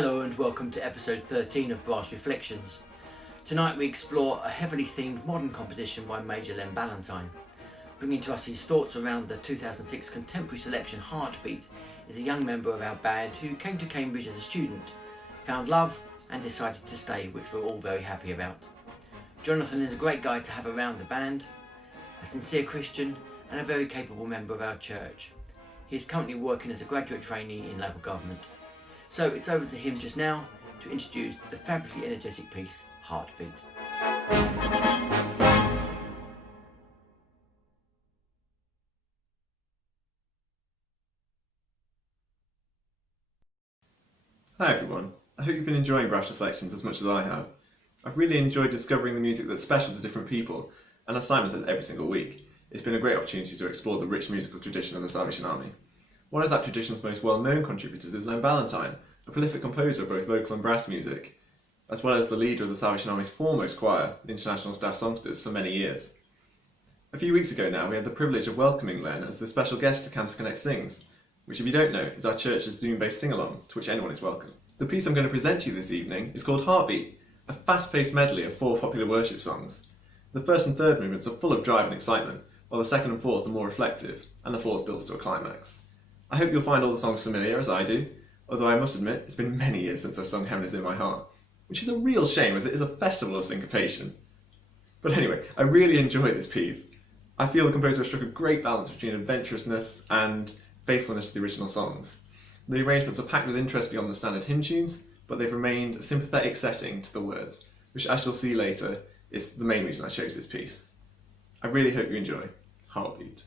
Hello and welcome to episode 13 of Brass Reflections. Tonight we explore a heavily themed modern composition by Major Leonard Ballantine. Bringing to us his thoughts around the 2006 contemporary selection Heartbeat is a young member of our band who came to Cambridge as a student, found love and decided to stay, which we're all very happy about. Jonathan is a great guy to have around the band, a sincere Christian and a very capable member of our church. He is currently working as a graduate trainee in local government. So it's over to him just now to introduce the fabulously energetic piece, Heartbeat. Hi everyone, I hope you've been enjoying Brass Reflections as much as I have. I've really enjoyed discovering the music that's special to different people, and as Simon says every single week, it's been a great opportunity to explore the rich musical tradition of the Salvation Army. One of that tradition's most well-known contributors is Leonard Ballantine, a prolific composer of both vocal and brass music, as well as the leader of the Salvation Army's foremost choir, the International Staff Songsters, for many years. A few weeks ago now, we had the privilege of welcoming Len as the special guest to CAMSA Connect Sings, which if you don't know, is our church's Zoom-based sing-along, to which anyone is welcome. The piece I'm going to present to you this evening is called Heartbeat, a fast-paced medley of 4 popular worship songs. The first and third movements are full of drive and excitement, while the second and fourth are more reflective, and the fourth builds to a climax. I hope you'll find all the songs familiar, as I do, although I must admit it's been many years since I've sung Heaven Is In My Heart, which is a real shame as it is a festival of syncopation. But anyway, I really enjoy this piece. I feel the composer has struck a great balance between adventurousness and faithfulness to the original songs. The arrangements are packed with interest beyond the standard hymn tunes, but they've remained a sympathetic setting to the words, which as you'll see later is the main reason I chose this piece. I really hope you enjoy Heartbeat.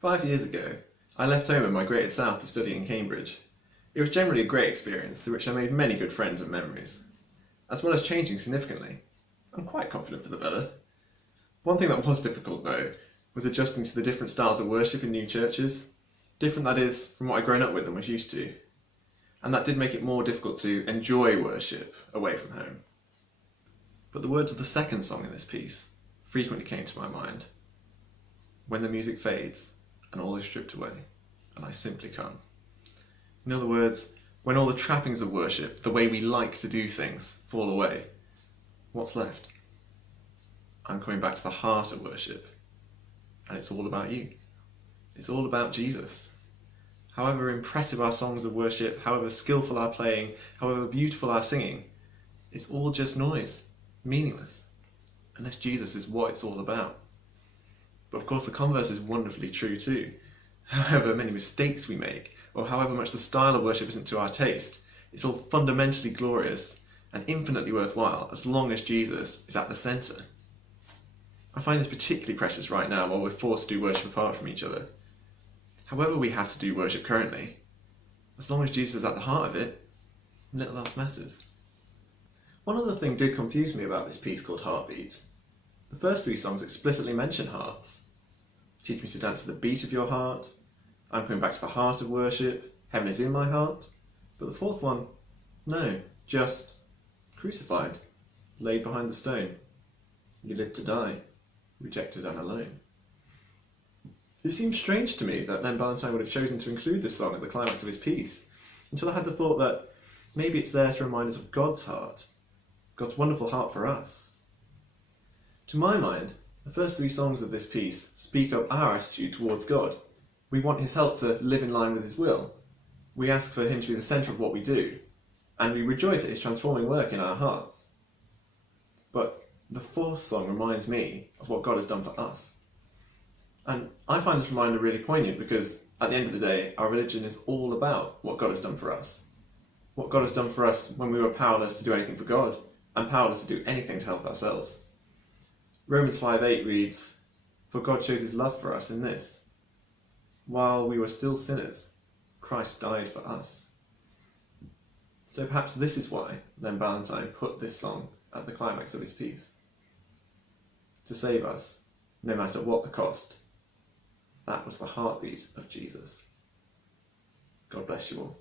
5 years ago, I left home and migrated south to study in Cambridge. It was generally a great experience through which I made many good friends and memories. As well as changing significantly, I'm quite confident for the better. One thing that was difficult though was adjusting to the different styles of worship in new churches. Different, that is, from what I'd grown up with and was used to. And that did make it more difficult to enjoy worship away from home. But the words of the second song in this piece frequently came to my mind. When the music fades and all is stripped away, and I simply come. In other words, when all the trappings of worship, the way we like to do things, fall away, what's left? I'm coming back to the heart of worship, and it's all about you. It's all about Jesus. However impressive our songs of worship, however skillful our playing, however beautiful our singing, it's all just noise, meaningless, unless Jesus is what it's all about. But of course the converse is wonderfully true too. However many mistakes we make, or however much the style of worship isn't to our taste, it's all fundamentally glorious and infinitely worthwhile as long as Jesus is at the centre. I find this particularly precious right now while we're forced to do worship apart from each other. However we have to do worship currently, as long as Jesus is at the heart of it, little else matters. One other thing did confuse me about this piece called Heartbeat. The first 3 songs explicitly mention hearts. Teach me to dance to the beat of your heart, I'm coming back to the heart of worship, heaven is in my heart. But the 4th one, no, just crucified, laid behind the stone. You lived to die, rejected and alone. It seemed strange to me that Leonard Ballantine would have chosen to include this song at the climax of his piece, until I had the thought that maybe it's there to remind us of God's heart, God's wonderful heart for us. To my mind, the first 3 songs of this piece speak of our attitude towards God. We want his help to live in line with his will. We ask for him to be the centre of what we do, and we rejoice at his transforming work in our hearts. But the 4th song reminds me of what God has done for us. And I find this reminder really poignant because, at the end of the day, our religion is all about what God has done for us. What God has done for us when we were powerless to do anything for God, and powerless to do anything to help ourselves. Romans 5:8 reads, "For God shows his love for us in this: while we were still sinners, Christ died for us." So perhaps this is why Leonard Ballantine put this song at the climax of his piece. To save us, no matter what the cost. That was the heartbeat of Jesus. God bless you all.